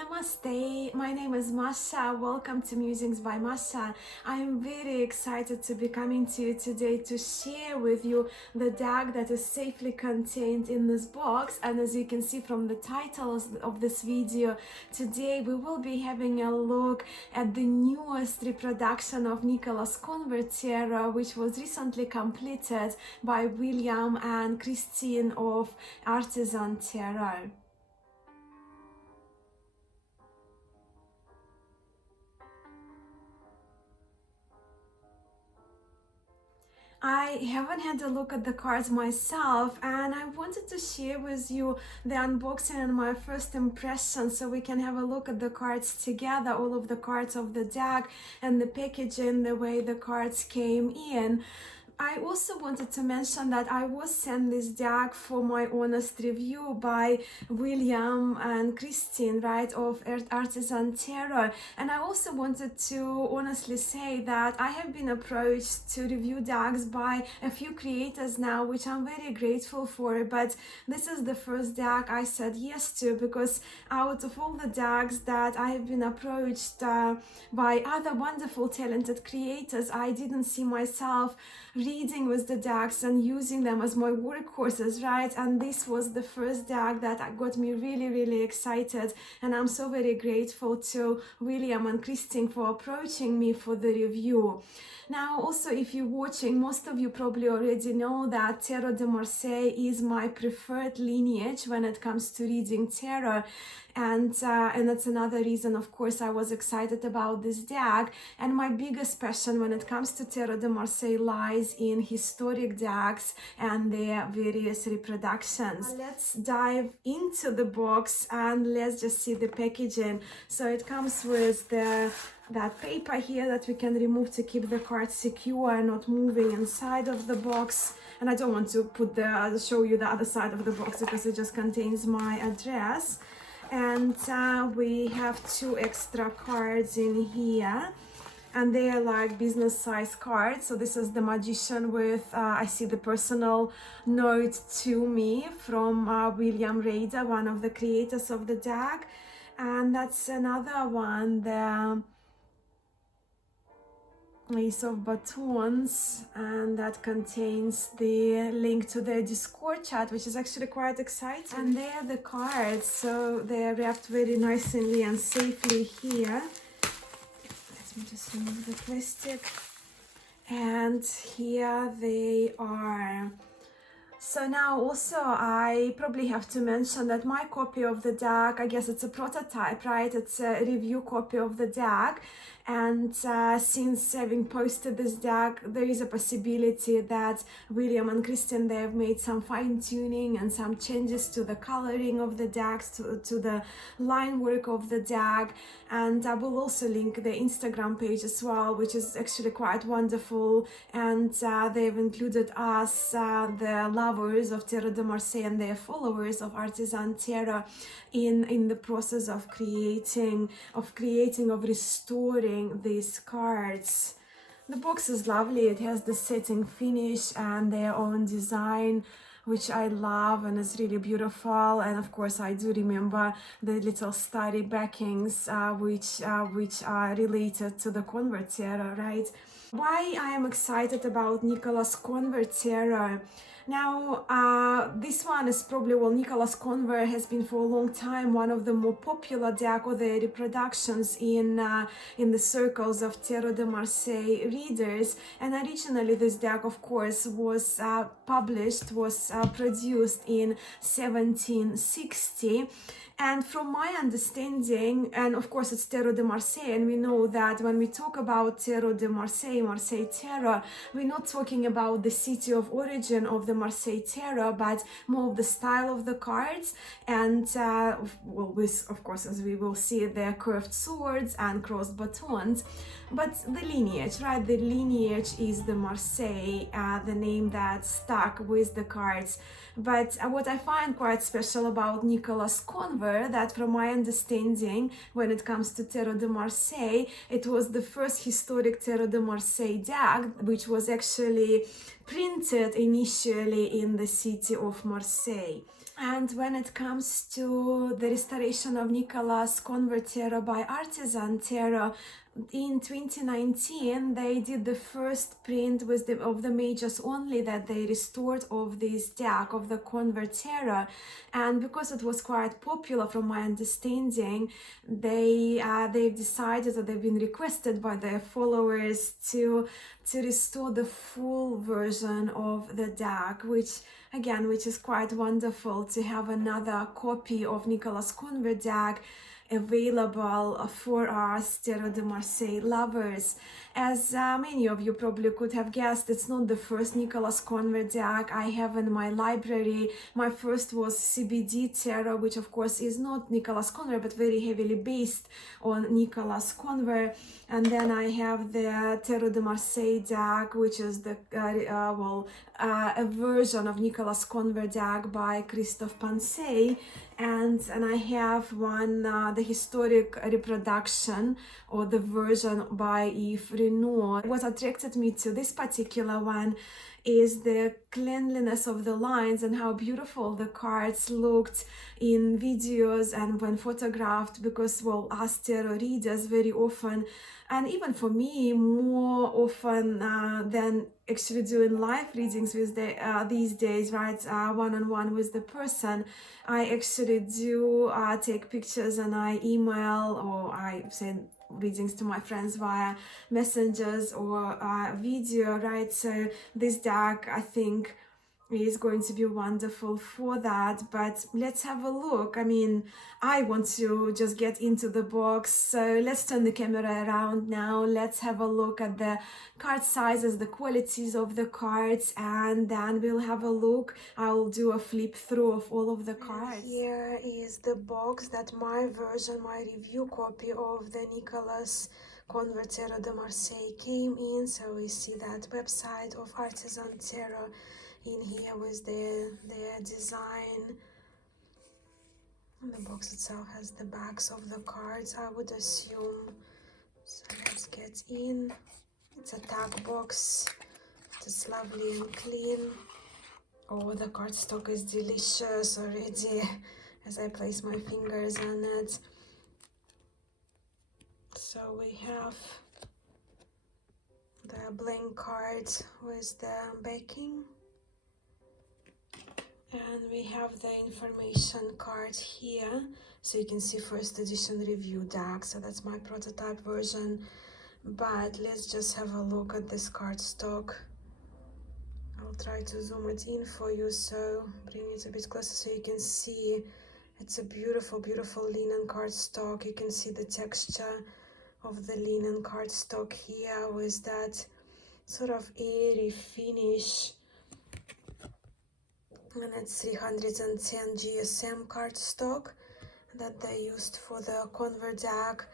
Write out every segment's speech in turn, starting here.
Namaste, my name is Masha. Welcome to Musings by Masha. I'm very excited to be coming to you today to share with you the deck that is safely contained in this box. And as you can see from the titles of this video, today we will be having a look at the newest reproduction of Nicolas Conver Tarot, which was recently completed by William and Krisztin of Artisan Tarot. I haven't had a look at the cards myself, and I wanted to share with you the unboxing and my first impression so we can have a look at the cards together, all of the cards of the deck and the packaging, the way the cards came in. I also wanted to mention that I was sent this deck for my honest review by William and Krisztin, right, of Artisan Tarot. And I also wanted to honestly say that I have been approached to review decks by a few creators now, which I'm very grateful for. But this is the first deck I said yes to, because out of all the decks that I have been approached by other wonderful, talented creators, I didn't see myself reading with the decks and using them as my workhorses, right? And this was the first deck that got me really excited, and I'm so very grateful to William and Krisztin for approaching me for the review. Now, also, if you're watching, most of you probably already know that Tarot de Marseille is my preferred lineage when it comes to reading tarot. And that's another reason, of course, I was excited about this deck. And my biggest passion when it comes to Tarot de Marseille lies in historic decks and their various reproductions. Let's dive into the box and let's just see the packaging. So it comes with that paper here that we can remove to keep the cards secure and not moving inside of the box. And I don't want to show you the other side of the box because it just contains my address. And we have two extra cards in here, and they are like business size cards. So this is the Magician with I see the personal note to me from William Rader, one of the creators of the deck. And that's another one, the Ace of Batons, and that contains the link to the Discord chat, which is actually quite exciting. And they are the cards, so they are wrapped very nicely and safely here. Let me just remove the plastic. And here they are. So now also I probably have to mention that my copy of the deck, I guess it's a prototype, right? It's a review copy of the deck. And since having posted this deck, there is a possibility that William and Krisztin, they have made some fine-tuning and some changes to the coloring of the decks, to the line work of the deck. And I will also link the Instagram page as well, which is actually quite wonderful. And they've included us, the lovers of Tarot de Marseille and their followers of Artisan Tarot, in the process of restoring these cards. The box is lovely. It has the satin finish and their own design, which I love, and it's really beautiful. And of course I do remember the little starry backings which are related to the Conver Tarot, right? Why I am excited about Nicolas Conver Tarot? Now, this one is probably, well, Nicolas Conver has been for a long time one of the more popular deck or the reproductions in the circles of Tarot de Marseille readers. And originally this deck, of course, was produced in 1760. And from my understanding, and of course it's Tarot de Marseille, and we know that when we talk about Tarot de Marseille, Marseille Tarot, we're not talking about the city of origin of the Marseille Tarot, but more of the style of the cards. And well, with, of course, as we will see, their curved swords and crossed batons. But the lineage, right? The lineage is the Marseille, the name that stuck with the cards. But what I find quite special about Nicolas Conver, that from my understanding, when it comes to Tarot de Marseille, it was the first historic Tarot de Marseille deck, which was actually printed initially in the city of Marseille. And when it comes to the restoration of Nicolas Conver Tarot by Artisan Tarot, in 2019 they did the first print with of the mages only that they restored of this deck of the Conver Tarot, and because it was quite popular from my understanding, they've decided, that they've been requested by their followers to restore the full version of the deck, which is quite wonderful to have another copy of Nicolas Conver deck available for us Tarot de Marseille lovers. As many of you probably could have guessed, it's not the first Nicolas Conver deck I have in my library. My first was CBD Tarot, which of course is not Nicolas Conver but very heavily based on Nicolas Conver. And then I have the Tarot de Marseille deck, which is the a version of Nicolas Conver deck by Christophe Pansay. And I have one, the historic reproduction or the version by Yves Renoir. What attracted me to this particular one is the cleanliness of the lines and how beautiful the cards looked in videos and when photographed, because, well, us tarot readers very often, and even for me more often than actually doing live readings with these days, right, one-on-one with the person, I actually do take pictures and I email or I send readings to my friends via messengers or video, right? So this deck, I think, is going to be wonderful for that. But let's have a look. I mean, I want to just get into the box, so let's turn the camera around now. Let's have a look at the card sizes, the qualities of the cards, and then we'll have a look. I'll do a flip through of all of the cards. And here is the box that my version, my review copy of the Nicolas Conver Tarot de Marseille came in. So we see that website of Artisan Tarot in here with their design. And the box itself has the backs of the cards, I would assume. So let's get in. It's a tag box. It's lovely and clean. Oh, the cardstock is delicious already as I place my fingers on it. So we have the blank card with the backing. And we have the information card here, so you can see first edition review deck. So that's my prototype version, but let's just have a look at this cardstock. I'll try to zoom it in for you, so bring it a bit closer so you can see. It's a beautiful, beautiful linen cardstock. You can see the texture of the linen cardstock here with that sort of airy finish. And it's 310 GSM cardstock that they used for the Conver deck,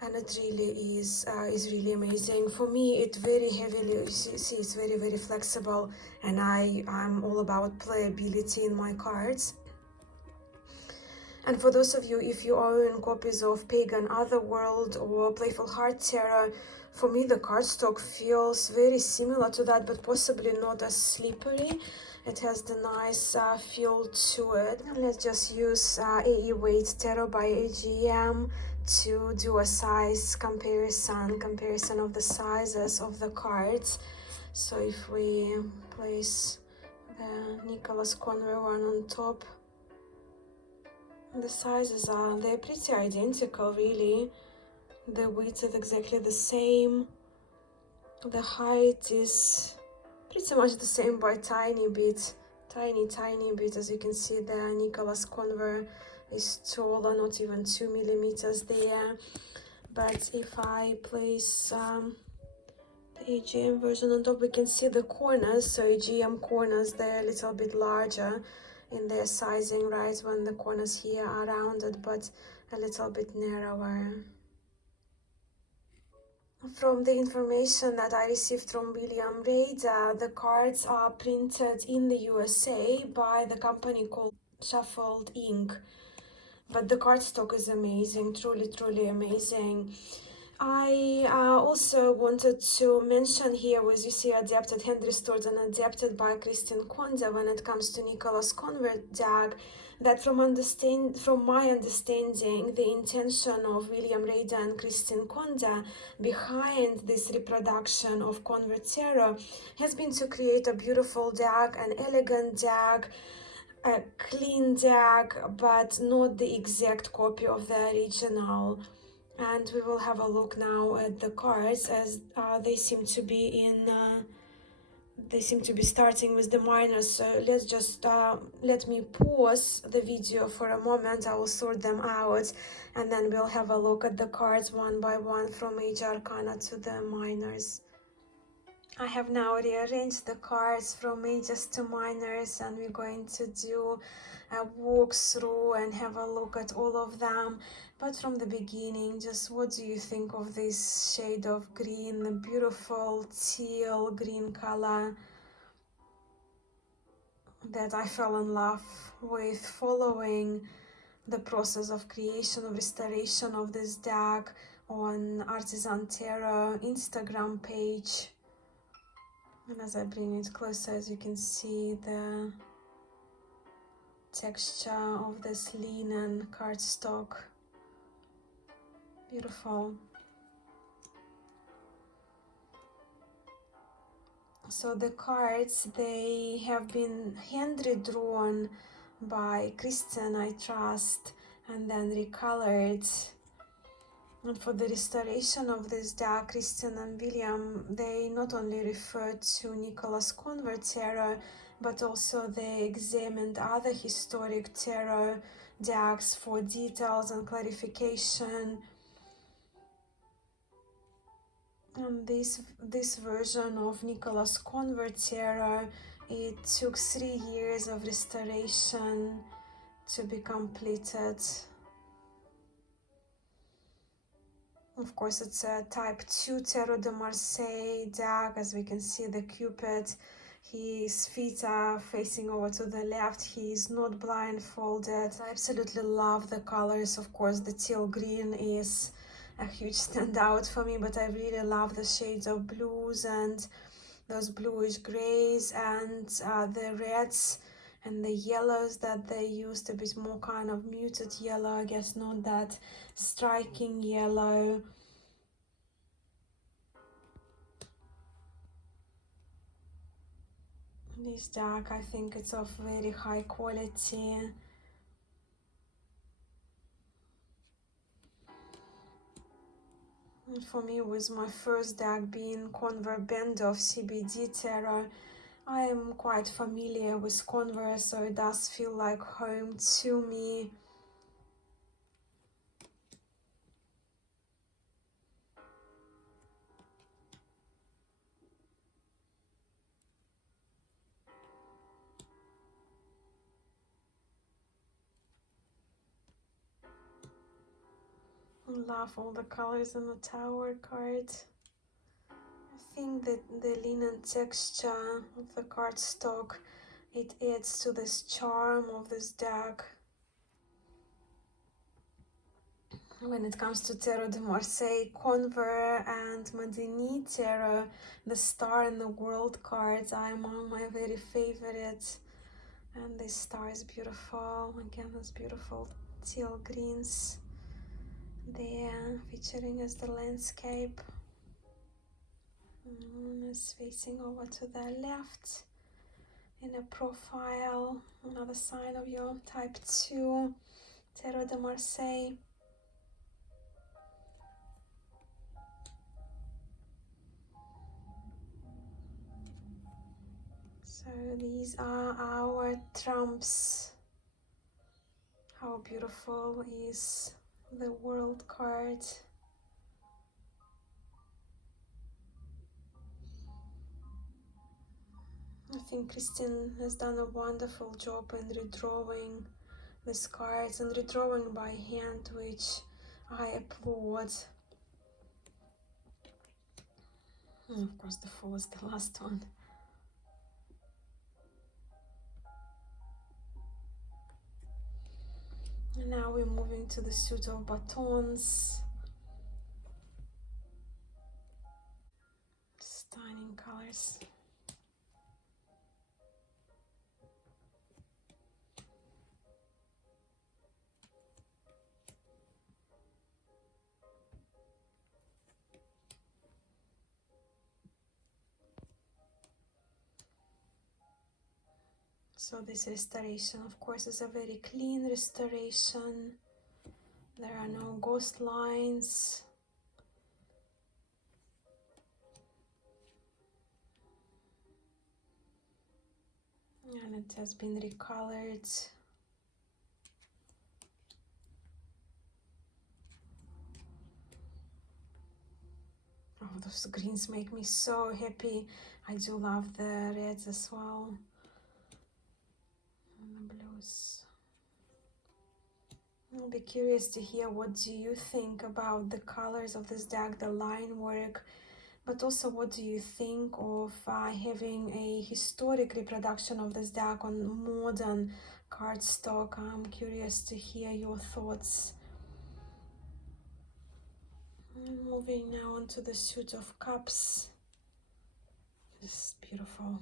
and it really is really amazing. For me, it very heavily, you see, it's very, very flexible, and I'm all about playability in my cards. And for those of you, if you own copies of Pagan Otherworld or Playful Heart Tarot, for me the cardstock feels very similar to that, but possibly not as slippery. It has the nice feel to it. And let's just use AE Weight Tarot by AGM to do a size comparison of the sizes of the cards. So if we place the Nicolas Conver one on top, the sizes they're pretty identical, really. The width is exactly the same. The height is pretty much the same by tiny bit, tiny bit. As you can see, the Nicolas Conver is taller, not even 2 millimeters there. But if I place the AGM version on top, we can see the corners. So AGM corners, they're a little bit larger in their sizing, right, when the corners here are rounded, but a little bit narrower. From the information that I received from William Rader, the cards are printed in the USA by the company called Shuffled Ink. But the cardstock is amazing, truly amazing. I also wanted to mention here with you see adapted, hand restored and adapted by Krisztin Kondor when it comes to Nicolas Conver deck. that from my understanding, the intention of William Rader and Krisztin Kondor behind this reproduction of Conver Tarot has been to create a beautiful deck, an elegant deck, a clean deck, but not the exact copy of the original. And we will have a look now at the cards, as they seem to be starting with the minors. So let's just let me pause the video for a moment. I will sort them out, and then we'll have a look at the cards one by one, from major arcana to the minors. I have now rearranged the cards from majors to minors, and we're going to do a walkthrough and have a look at all of them. But from the beginning, just what do you think of this shade of green, the beautiful teal green color that I fell in love with following the process of creation, of restoration of this deck on Artisan Tarot Instagram page. And as I bring it closer, as you can see, the texture of this linen cardstock. Beautiful. So the cards, they have been hand redrawn by Krisztin, I trust, and then recolored. And for the restoration of this deck, Krisztin and William, they not only referred to Nicolas Conver Tarot, but also they examined other historic tarot decks for details and clarification. And this version of Nicolas Conver Tarot, it took 3 years of restoration to be completed. Of course, it's a type 2 Tarot de Marseille deck. As we can see, the Cupid, his feet are facing over to the left. He is not blindfolded. I absolutely love the colors. Of course, the teal green is a huge standout for me, but I really love the shades of blues and those bluish grays and the reds and the yellows that they used, a bit more kind of muted yellow, I guess, not that striking yellow. This deck, I think it's of very high quality. And for me, with my first deck being Conver Band of CBD Tarot, I am quite familiar with Conver, so it does feel like home to me. I love all the colors in the Tower card. I think that the linen texture of the cardstock, it adds to this charm of this deck. When it comes to Tarot de Marseille, Conver and Madini Tarot, the Star and the World cards are among my very favorites. And this star is beautiful. Again, those beautiful teal greens there, featuring as the landscape. Moon is facing over to the left in a profile, another sign of your type 2 Tarot de Marseille. So these are our trumps. How beautiful is the World card. I think Krisztin has done a wonderful job in redrawing these cards and redrawing by hand, which I applaud. And of course, the Fool is the last one. And now we're moving to the suit of batons. Stunning colors. So this restoration, of course, is a very clean restoration. There are no ghost lines. And it has been recolored. Oh, those greens make me so happy. I do love the reds as well. And the blues. I'll be curious to hear what do you think about the colors of this deck, the line work, but also what do you think of having a historic reproduction of this deck on modern cardstock? I'm curious to hear your thoughts. Moving now on to the suit of cups. Just beautiful.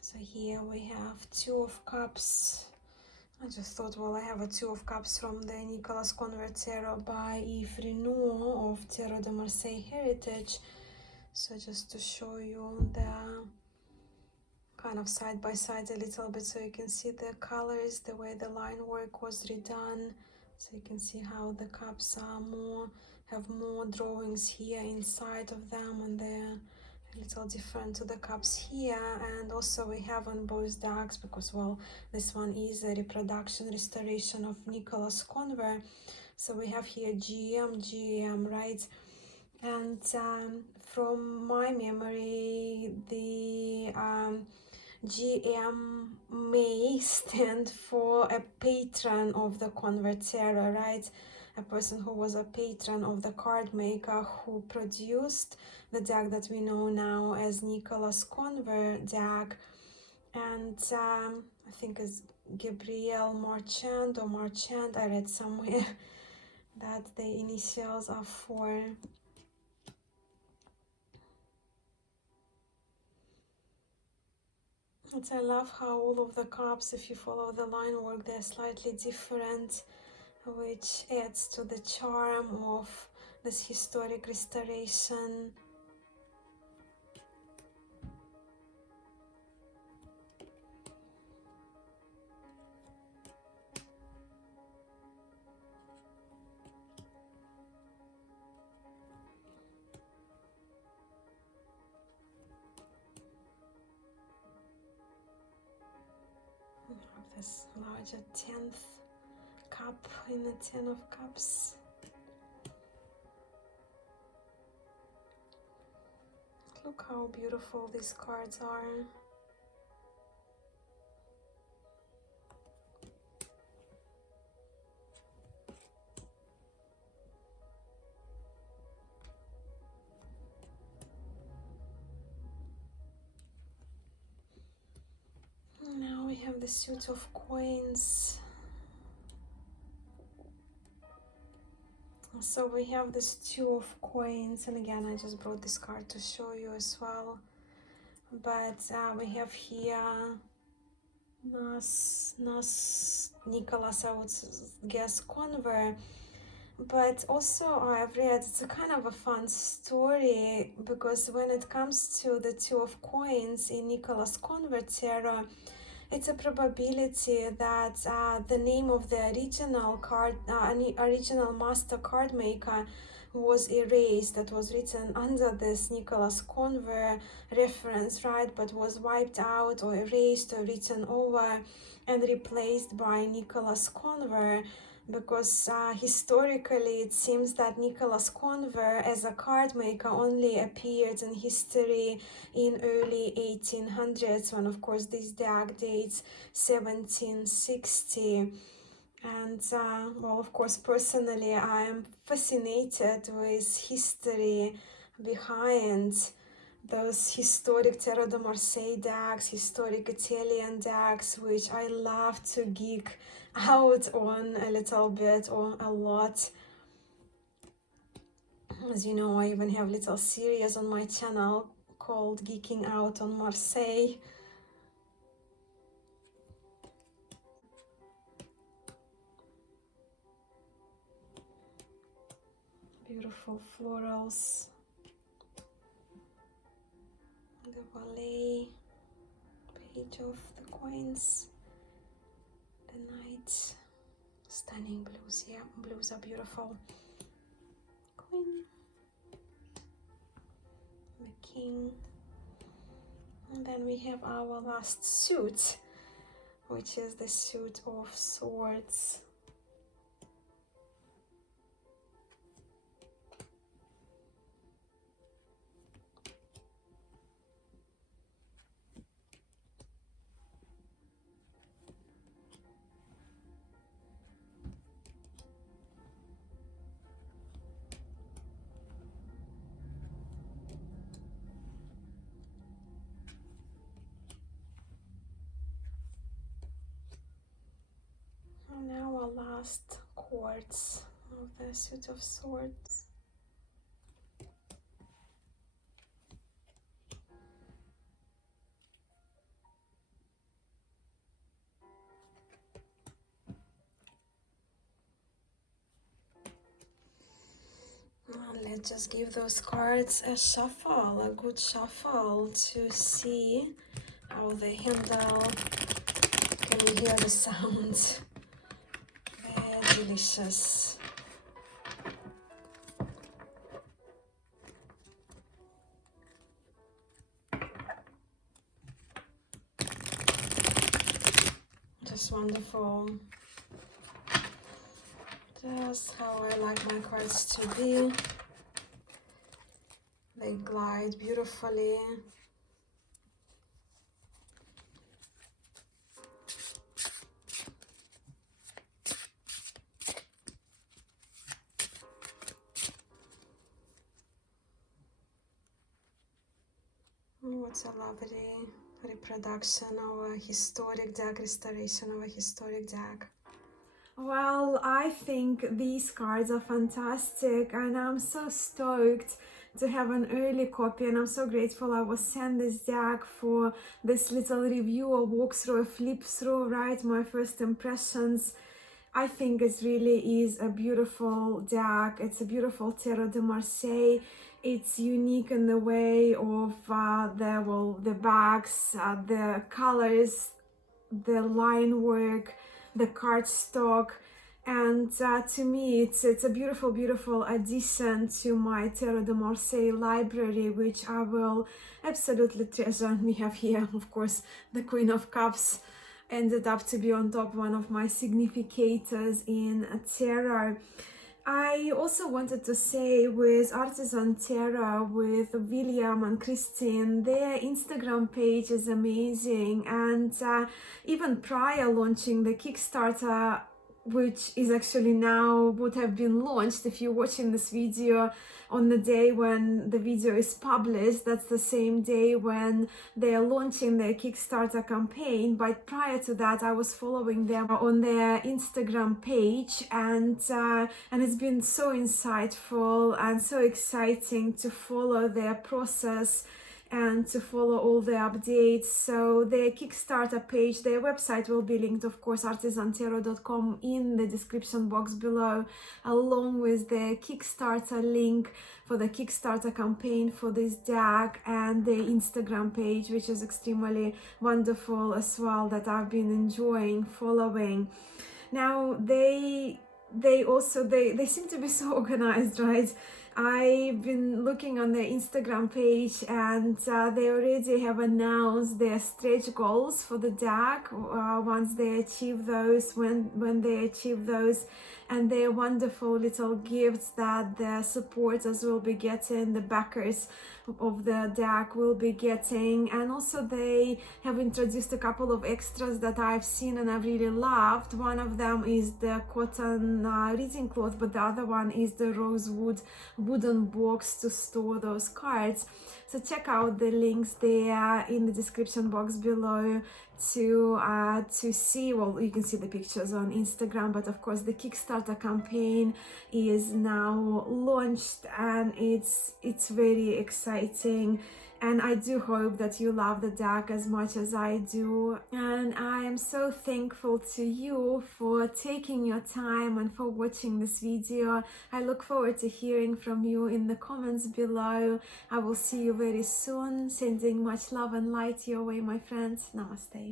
So here we have two of cups. I just thought, well, I have a two of cups from the Nicolas Conver Tarot by Yves Renoir of Tarot de Marseille Heritage. So just to show you the kind of side by side a little bit, so you can see the colors, the way the line work was redone. So you can see how the cups are have more drawings here inside of them, and they're a little different to the cups here. And also we have on both decks, because well, this one is a reproduction restoration of Nicolas Conver. So we have here GM, right? And from my memory, the GM may stand for a patron of the Conver Tarot, right? A person who was a patron of the card maker who produced the deck that we know now as Nicolas Conver deck. And I think it's Gabriel Marchand or Marchand, I read somewhere that the initials are for. And I love how all of the cups, if you follow the line work, they're slightly different, which adds to the charm of this historic restoration. We have this larger 10th cup in the 10 of cups. Look how beautiful these cards are. Now we have the suit of coins. So we have this two of coins, and again I just brought this card to show you as well. But we have here Nicolas, I would guess Conver. But also I've read it's a kind of a fun story, because when it comes to the two of coins in Nicolas Conver Tarot, it's a probability that the name of the original original master card maker was erased, that was written under this Nicolas Conver reference, right, but was wiped out or erased or written over and replaced by Nicolas Conver. Because historically it seems that Nicolas Conver as a card maker only appeared in history in early 1800s, when of course this deck dates 1760. And well, of course, personally I am fascinated with history behind those historic Tarot de Marseille decks, historic Italian decks, which I love to geek out on a little bit or a lot. As you know, I even have a little series on my channel called Geeking Out on Marseille. Beautiful florals. The valet. Page of the Coins, the Knight, stunning blues. Yeah, blues are beautiful. Queen, the King, and then we have our last suit, which is the Suit of Swords. And now our last quartz of the Suit of Swords. And let's just give those cards a shuffle, a good shuffle, to see how they handle. Can you hear the sound? They're delicious. Just wonderful. Just how I like my cards to be. They glide beautifully. What's a lovely reproduction of a historic deck, restoration of a historic deck. Well, I think these cards are fantastic, and I'm so stoked to have an early copy, and I'm so grateful I was sent this deck for this little review, a walkthrough, a flip through, right? My first impressions. I think it really is a beautiful deck. It's a beautiful Tarot de Marseille. It's unique in the way of the backs, the colors, the line work, the cardstock, and to me it's a beautiful addition to my Tarot de Marseille library, which I will absolutely treasure. And we have here, of course, the Queen of Cups ended up to be on top, one of my significators in tarot. I also wanted to say with Artisan Tarot, with William and Krisztin, their Instagram page is amazing, and even prior launching the Kickstarter, which is actually now would have been launched if you're watching this video on the day when the video is published. That's the same day when they are launching their Kickstarter campaign. But prior to that, I was following them on their Instagram page, and it's been so insightful and so exciting to follow their process and to follow all the updates. So their Kickstarter page, their website will be linked, of course, artisantarot.com, in the description box below, along with the Kickstarter link for the Kickstarter campaign for this deck, and the Instagram page, which is extremely wonderful as well, that I've been enjoying following. Now they seem to be so organized, right? I've been looking on their Instagram page, and they already have announced their stretch goals for the deck once they achieve those, when they achieve those, and their wonderful little gifts that the supporters will be getting, the backers of the deck will be getting. And also they have introduced a couple of extras that I've seen and I've really loved. One of them is the cotton reading cloth, but the other one is the rosewood wooden box to store those cards. So check out the links there in the description box below. to see. Well, you can see the pictures on Instagram, but of course the Kickstarter campaign is now launched, and it's very exciting. And I do hope that you love the deck as much as I do. And I am so thankful to you for taking your time and for watching this video. I look forward to hearing from you in the comments below. I will see you very soon. Sending much love and light your way, my friends. Namaste.